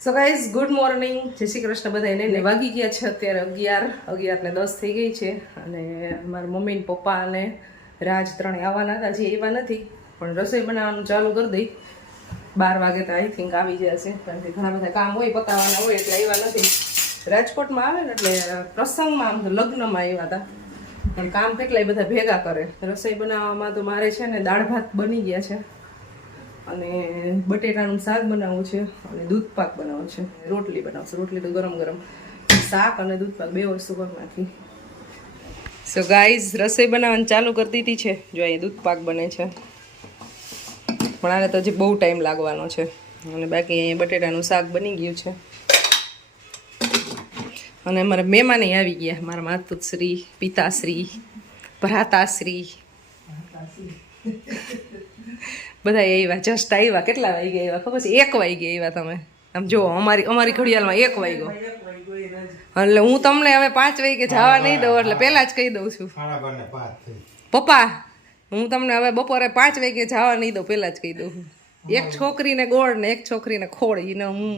So guys good morning, જય શ્રી કૃષ્ણ બધાને. ને વાગી ગયા છે અત્યારે 11:10 થઈ ગઈ છે. અને મારા મમ્મી ને પપ્પા અને રાજ ત્રણે આવવાના હતા, જે એવા નથી, પણ રસોઈ બનાવવાનું ચાલુ કરી દઈ. 12 વાગે તો આઈ થિંક આવી જશે, કારણ કે ઘણા બધા કામ હોય, પતાવવાના હોય, એટલે આવ્યા નથી. રાજકોટમાં આવે ને એટલે પ્રસંગમાં, આમ તો લગ્નમાં આવ્યા હતા, પણ કામ કેટલાય બધા ભેગા કરે. રસોઈ બનાવવામાં તો મારે છે ને દાળ ભાત બની ગયા છે, અને બટેટાનું શાક બનાવવું છે, અને દૂધ પાક બનાવવું છે, રોટલી બનાવશે. રોટલી તો ગરમ ગરમ, શાક અને દૂધ પાક બે વસ્તુ કરી નાખી. સો ગાઈઝ રસોઈ બનાવવાનું ચાલુ કરી દીધી છે. જો અહીંયા દૂધ પાક બને છે, પણ આને તો હજી બહુ ટાઈમ લાગવાનો છે. અને બાકી અહીંયા બટેટાનું શાક બની ગયું છે. અને અમારા મહેમાન આવી ગયા, મારા માતુશ્રી, પિતાશ્રી, ભ્રાતાશ્રી બધા આવ્યા. જસ્ટ આવ્યા. કેટલા વાગે આવ્યા ખબર છે? 1 વાગે આવ્યા. તમે આમ જો, અમારી ઘડિયાળમાં 1 વાગ્યો. એટલે હું તમને હવે 5 વાગે જવા નહીં દઉં, એટલે પહેલા જ કહી દઉં છું પપ્પા, હું તમને હવે બપોરે 5 વાગે જવા નહીં દઉં, પહેલા જ કહી દઉં છું. એક છોકરીને ગોળ ને એક છોકરીને ખોળ, એને હું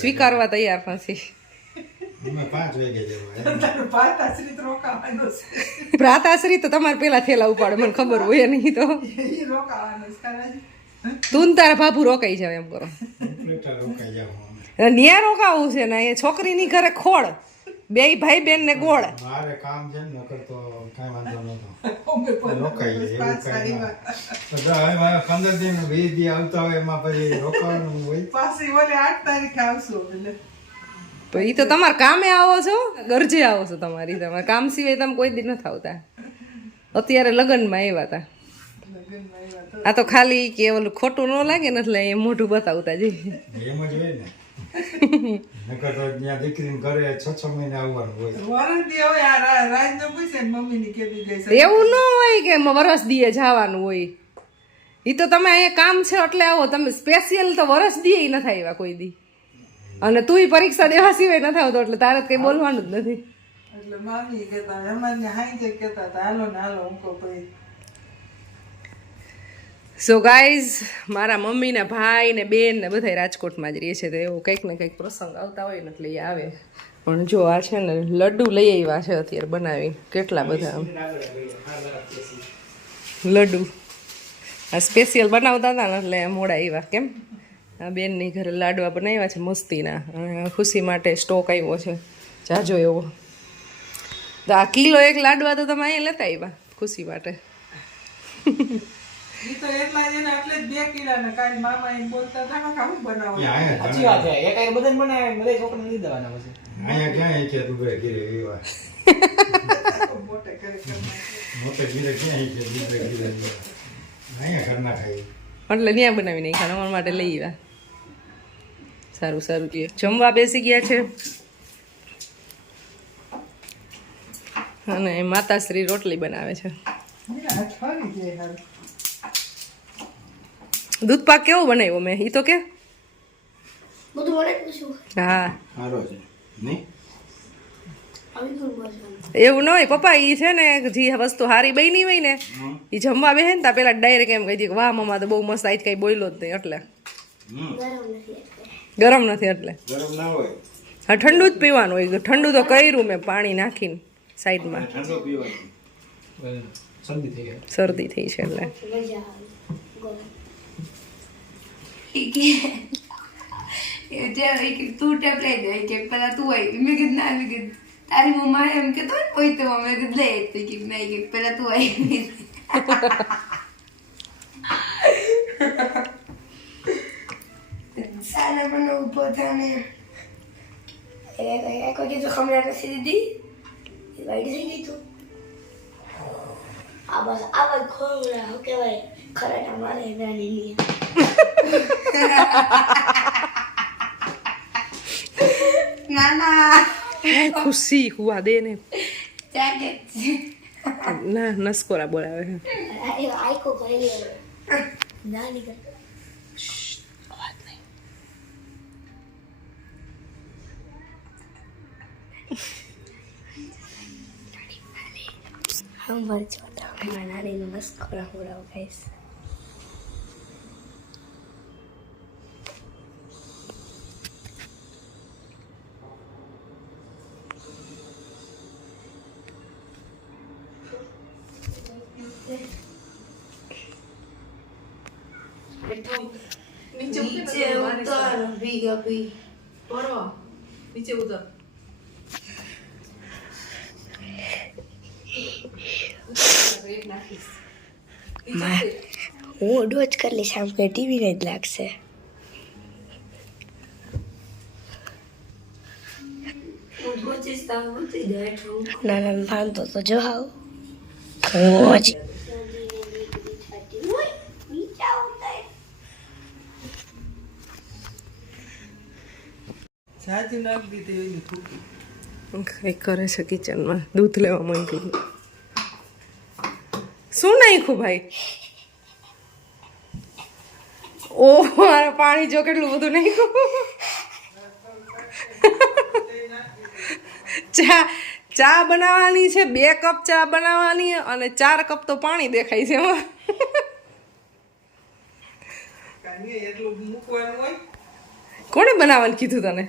સ્વીકારવા તૈયાર નથી. ભ્રાતાશ્રી તો તમારે પેલા થેલા ઉપાડે, મને ખબર હોય નહીં તો. તું તારા બાપુ રોકાઈ જાવ એમ કરો. ન્યા રોકાવું છે ને, એ છોકરીની ઘરે ખોળ, બે ભાઈ બેન ને ગોળ. મારે કામ છે ને, નકર તો કાઈ વાંધો નતો. રોકાઈ જાય એવું કાઈ ના. 15 દિન 20 દી આવતા હોય, એમાં પછી રોકાવાનું હોય. પાછી ઓલે 8 તારીખે આવશું. તો એ તો તમારે કામે આવો છો, ગરજે આવો છો. તમારે કામ સિવાય તમે કોઈ દી નથી આવતા. અત્યારે લગ્નમાં આવ્યા હતા. આ તો ખાલી કે ઓલું ખોટું ન લાગે ને, એટલે એ મોઢું બતાવતા જઈ. એમ જ હોય ને. નકર તો ત્યાં દીકરીને ઘરે 6 મહિને આવવાનું હોય. એવું ન હોય કે વરસ દીએ જવાનું હોય. એ તો તમે અહીંયા કામ છે એટલે આવો. તમે સ્પેશિયલ તો વરસ દીએ નથી આવ્યા કોઈ દી. અને તું પરીક્ષા દેવા સિવાય નથી આવતો, એટલે તારે કઈ બોલવાનું જ નથી. એટલે મામી કહેતા, અમારને હાઈ કહેતા હતા, હાલો ને હાલો હું કહું ભાઈ. સો ગાઈઝ, મારા મમ્મી ને ભાઈ ને બેન ને બધા રાજકોટમાં જ રહે છે, તો એવું કંઈક ને કંઈક પ્રસંગ આવતા હોય ને એટલે એ આવે. પણ જો આ છે ને લડ્ડુ લઈ આવ્યા છે અત્યારે બનાવી. કેટલા બધા લડ્ડુ આ સ્પેશિયલ બનાવતા હતા ને, એટલે મોડા આવ્યા. કેમ? આ બેનની ઘરે લાડવા બનાવ્યા છે મસ્તીના, અને ખુશી માટે સ્ટોક આવ્યો છે જાજો એવો. તો આ કિલો 1 લાડવા તો તમે અહીંયા લેતા આવ્યા ખુશી માટે. ઈ તો એટલા જ ને, એટલે જ 2 કિલો ને કાઈ મામા એમ બોલતા હતા કે હું બનાવું. સાચી વાત છે. એક એક બધાને બનાવે, બધા છોકરાને નહીં દેવાના પછી. અહીંયા ક્યાં કે તું ઘરે ઘરે એવા મોટે કરે મોટે ઘરે ક્યાં કે ઘરે ઘરે અહીંયા ઘરના ખાઈ, એટલે ત્યાં બનાવી નહીં ખાવા માટે લઈ આવ્યા. સારું સારું કે જમવા બેસી ગયા છે. અને માતાશ્રી રોટલી બનાવે છે. દૂધ પાક કેવો બનાવ્યો મેં? ઈ તો કે બધું મને પૂછ્યું. હા સારો છે નહીં? એવું ન હોય પપ્પા, ઈ છે ને જે વસ્તુ હારી બની હોય ને, ઈ જમવા બેહે ને તા પેલા ડાયરેક્ટ એમ કહી દે કે વાહ મમ્મા તો બહુ મસ્ત, આજ કઈ બોલ્યો જ નહીં. એટલે ગરમ નથી એટલે ગરમ ના હોય. હા, ઠંડુ જ પીવાનું હોય. ઠંડુ તો કર્યું મેં પાણી નાખીને સાઈડમાં. ઠંડો પીવાનું. શરદી થઈ છે એટલે. તું ટેપ લઈ દે કે પેલા તું આવી. મેં કીધું ના, મેં કીધું તારી મમ્મા એમ કે તો હોય તો મેં કીધું લઈ કે નહીં, કે પેલા તું આવી. સારા મને ઉભો થઈને એક વખત તો ખમરા નથી દીધી, વાઈટ થઈ ગઈ તું. આ બસ આવા ખોરા શું કહેવાય, ખરાટા મારે નાની નાના ખુશી હુઆ દે ને જાકેટ ના નસકોરા બોલાવે છે. આઈકો કરી નાની કર. हम भर छोटा नानी નું નસકોરા હોરાવ ગાઈસ. ગપી પરવા નીચે ઉતર રેટ નાખીશ હું ડોજ કરી લઈશ આમ કે ટીવી ને જ લાગશે ના ના વાંધો તો જો આવ સાચું નાખ દીધી એની ફૂકી કંઈક કરે છે કિચનમાં દૂધ લેવા માંગ્યું શું નાખ્યું ભાઈ ઓહ મારે પાણી જો કેટલું બધું નાખ્યું ચા બનાવવાની છે 2 કપ ચા બનાવવાની અને 4 કપ તો પાણી દેખાય છે એમાં કાંઈ એટલું મૂકવાનું હોય કોણે બનાવવાનું કીધું તને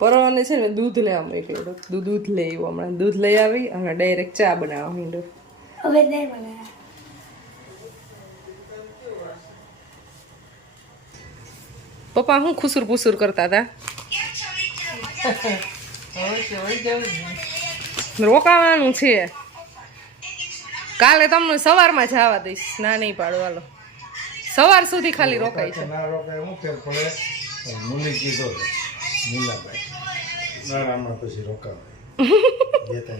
પરવાને છે ને દૂધ લેવા માંગ્યું દૂધ લઈ આવ્યું હમણાં દૂધ લઈ આવી અને ડાયરેક્ટ ચા બનાવવા માંડ્યો હવે નહીં બનાવ્યા પપ્પા હું ખુસુર પુસુર કરતા હતા રોકાવાનું છે કાલે તમને સવારમાં જવા દઈશ ના નહીં પાડો હાલો સવાર સુધી ખાલી રોકાય છે ના રોકાય હું ફેર પડે મુની કીધો મુલાભાઈ નાણામાં પછી રોકાવાય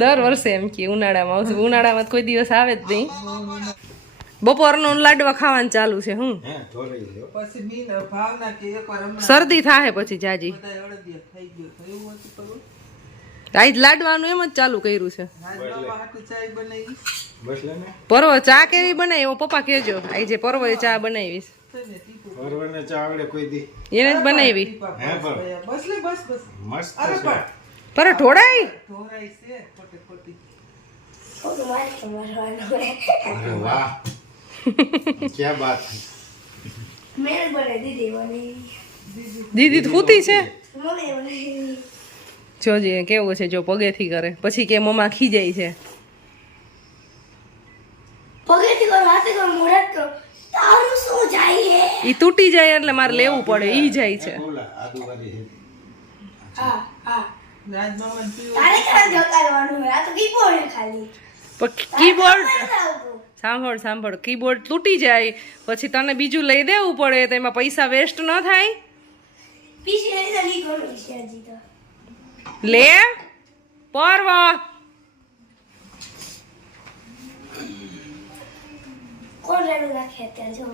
દર વર્ષે એમ કે ઉનાળામાં આવશે ઉનાળામાં તો કોઈ દિવસ આવે જ નહીં બપોરનું લાડવા ખાવાનું ચાલુ છે હું હે ઢોરાઈ ગયો પછી મીન ભાવના કે એકવાર હમણાં શરદી થાય પછી જાજી બધા અડદિયા થઈ ગયો થયું હતું ખરું આજ લાડવાનું એમ જ ચાલુ કર્યું છે રાજમામાં હાટું ચાય બનાવી બસ લે ને પરવો ચા કેવી બનાવી એવો પપ્પા કહેજો આજે પરવોએ ચા બનાવીશ છે ને ટીપુ પરવરને ચા આવડે કોઈ દી એને જ બનાવી હે પર બસ લે બસ બસ મસ્ત અરે છે પર ઢોળાઈ ઢોરાઈ છે ખોટે ખોટી અરે વાહ क्या बात है મેં બને દીદી બની દીદી ખૂતી છે મમ્મી બની જોજે કેવું છે જો પગેથી કરે પછી કે મમ્મા ખીજાય છે પગેથી કરો હાથે કરો મોઢા કરો તારું શું જાય ઈ તૂટી જાય એટલે મારે લેવું પડે ઈ જાય છે બોલા આદુ વાળી છે હા હા રાજમામાં પીવું તારે ક્યાં જકાડવાનું આ તો કીબોર્ડ ખાલી પણ કીબોર્ડ આવતું સાંભળ કીબોર્ડ તૂટી જાય પછી તને બીજું લઈ દેવું પડે તો એમાં પૈસા વેસ્ટ ન થાય પીસી લઈ તો લી કરો છે હજી તો લે પરવ કોણ રેડું નાખે અત્યારે જો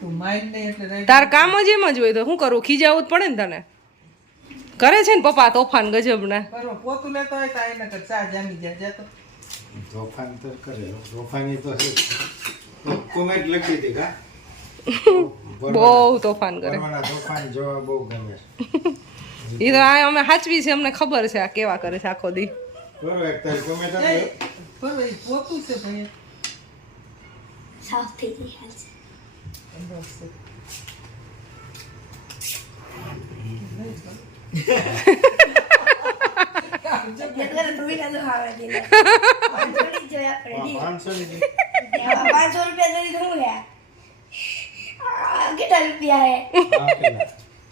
તું માઇન્ડ નહીં એટલે રાઈટ તાર કામ જ એમ જ હોય તો શું કરું ખીજાવું જ પડે ને તને કરે છે ને પપ્પા તોફાન ગજબના કરવા પોતું લેતો હોય તો એને કર ચા જામી જાય જાતો તોફાન તો કરે તોફાની તો છે કોમેન્ટ લખી હતી કા બહુ તોફાન કરે પરવાના તોફાન જોવા બહુ ગમે એ તો આ અમે સાચવી છે અમને ખબર છે આ કેવા કરે છે આખો દી કરો એક તારી કોમેન્ટ આપો પર એ પોતું છે ભાઈ સાફ થઈ ગઈ હાલ છે બસ એટલે તો વિના તો આવે દે થોડી જોયા પડે 500 ની 500 રૂપિયા જોઈ તો હું લ્યા કેટલા રૂપિયા હે હા પેલા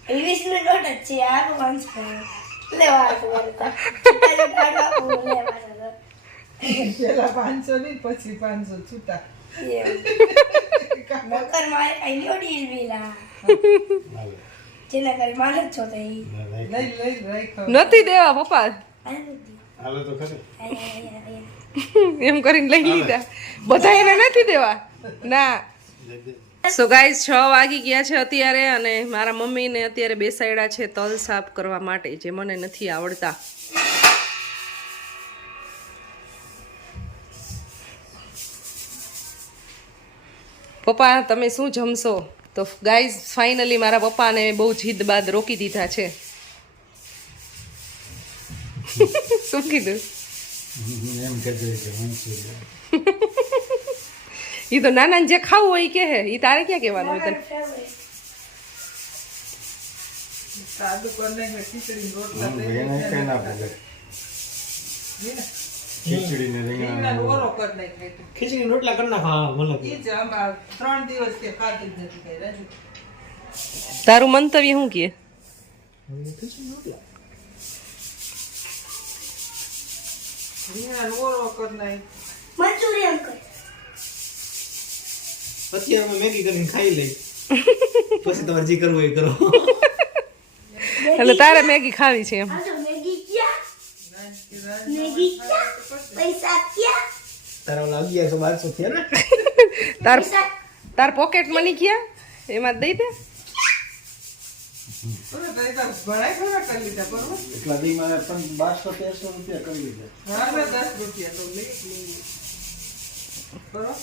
20 નો નોટ જ છે આ તો 500 લેવા તો લેવા પેલા 500 નહીં પછી 500 છૂટા નકર મારે કઈ નોડી વેલા હાલે જેના કરી માનત છો તો ઈ લઈ રાખ નથી દેવા પપ્પા હાલો તો ખરે એમ કરીને લઈ લીધા બધા એને નથી દેવા ના સો ગાઈઝ 6 વાગી ગયા છે અત્યારે અને મારા મમ્મીને અત્યારે બેસાડ્યા છે તલ સાફ કરવા માટે જે મને નથી આવડતા પપ્પા તમે શું જમશો તો ગાઈઝ ફાઇનલી મારા પપ્પાને બહુ જીદ બાદ રોકી દીધા છે શું કીધું એમ કહેજે કે હું છું એ તો નાના જે ખાવું હોય કે હે એ તારે ક્યાં કહેવાનું હોય તને સાદું કરને કે ખીચડી રોટલા એને કઈ ના બોલે ખીચડી ને રીંગણા રીંગણા ઓરો કર નાખ ખીચડી રોટલા કરી નાખો હા મતલબ ઈ જ આમાં 3 દિવસ કે ખાધી જ નથી કઈ રાજુ તારું મંતવ્ય શું કહે? વિહાર ઓળો કર નાખ. મંચુરિયન કર. અત્યારે અમે મેગી કરીને ખાઈ લઈ પછી તમારે જે કરવું એ કરો. એટલે તારે મેગી ખાવી છે એમ? મેગી ક્યાં? મેગી ક્યાં? પૈસા ક્યાં? તારા ઓલા 1100-1200 થયા ને તાર તાર પોકેટ મની ક્યાં? એમાં દઈ દે. ઓલે તો એ તો ભણાઈ થોડા કરી લીધા બરોબર. એટલા દી મારે 1200-1300 રૂપિયા કરી લીધા. હા ને 10 રૂપિયા તો લે બરોબર.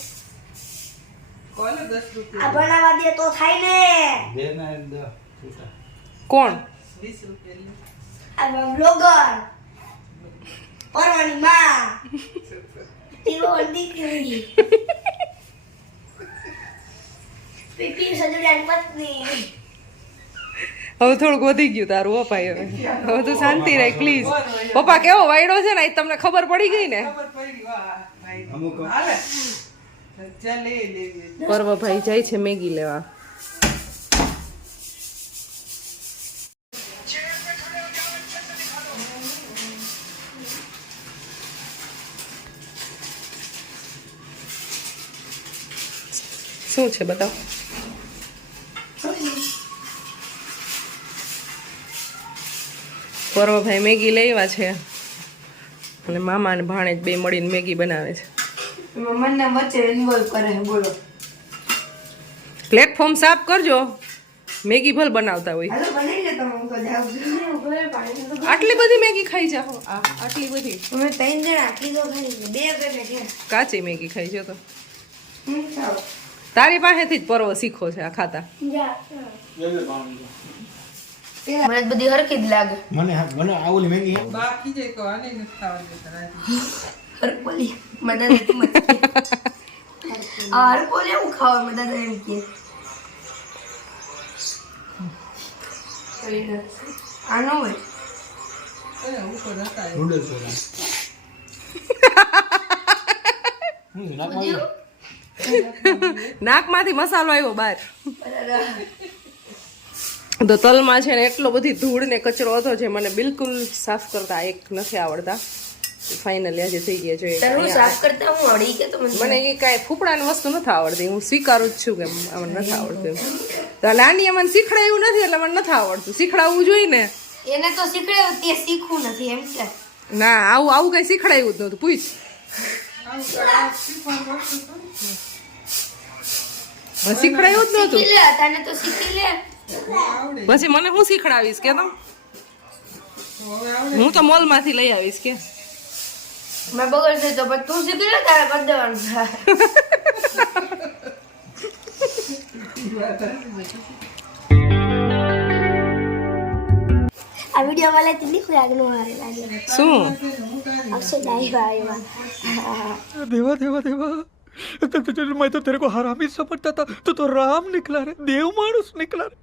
કોને 10 રૂપિયા? બનાવવા દે તો થાય ને. બે ના એક દા છૂટા. કોણ? 20 રૂપિયા લે. આ બ્લોગર પરવાની માં તીવો દીકરી પીપી સજુડાની પત્ની. હવે થોડુંક વધી ગયું તારું હો ભાઈ. હવે તું શાંતિ રાખ પ્લીઝ. પપ્પા કેવો વાયડો છે ને એ તમને ખબર પડી ગઈ ને? ખબર પડી વાહ ભાઈ. અમુક હાલે ચાલ લે લેવી. પર્વભાઈ જાય છે મેગી લેવા. શું છે બતાવો. પર્વભાઈ મેગી લેવા છે અને મામા અને ભાણેજ બે મળીને મેગી બનાવે છે. મને વચ્ચે ઇન્વોલ્વ કરે છે બોલો. પ્લેટફોર્મ સાફ કરજો. મેગી ભલ બનાવતા હોય. હાલો બનાવી લે તમે. હું તો જાઉં છું. આટલી બધી મેગી ખાઈ જાઓ? આટલી બધી અમે 3 જણા આટલી તો ખાઈ છે. 2 પેલે છે. કાચી મેગી ખાઈ છે તો ચાલો તારી પાસેથી જ પર્વ શીખો છે આ ખાતા. જા. એટલે પાણી મને બધી હરખી જ લાગે. મને આ ઓલી મેગી બાકી જે કહો આને નથી ખાવા દેતા રાજી. હરકોલી મને નથી મત. આ હરકોલી હું ખાવા મદદ એમ કે. આનો હોય. એ ઉપર હતા એ. નૂડલ્સ વાળા નાકમાંથી મસાલો આવ્યો બહાર. તો તલમાં છે ને એટલો બધી ધૂળ ને કચરો હતો જે મને બિલકુલ સાફ કરતા એક નથી આવડતા. ફાઇનલી આજે થઈ ગયા છે. તારું સાફ કરતા હું આવડી કે તો મને એ કાંઈ ફૂફડાની વસ્તુ નથી આવડતી. હું સ્વીકારું જ છું કે મને નથી આવડતું. તો નાની મને શીખડાયું નથી એટલે મને નથી આવડતું. શીખડાવવું જોઈએ ને. એને તો શીખડાયું તે શીખવું નથી એમ કે. ના આવું કઈ શીખડાયું જ નહોતું. પૂછ. શીખડાયું જ નહોતું. શીખી લે તને તો શીખી લે. આવડે પછી મને હું શીખડાવીશ કે તો? હવે આવડે. હું તો મોલમાંથી લઈ આવીશ કે. મેં બગડશે તો પછી તું શીખી લે તારે કરી દેવાનું છે. આ વિડીયો વાલે તો લીખો આગનો હારે લાગે. શું? અક્ષય ડાઈવા देवा देवा देवा मैं तो तेरे को हरामी समझता था, तू तो राम निकला रे, देव मानुस निकला रे.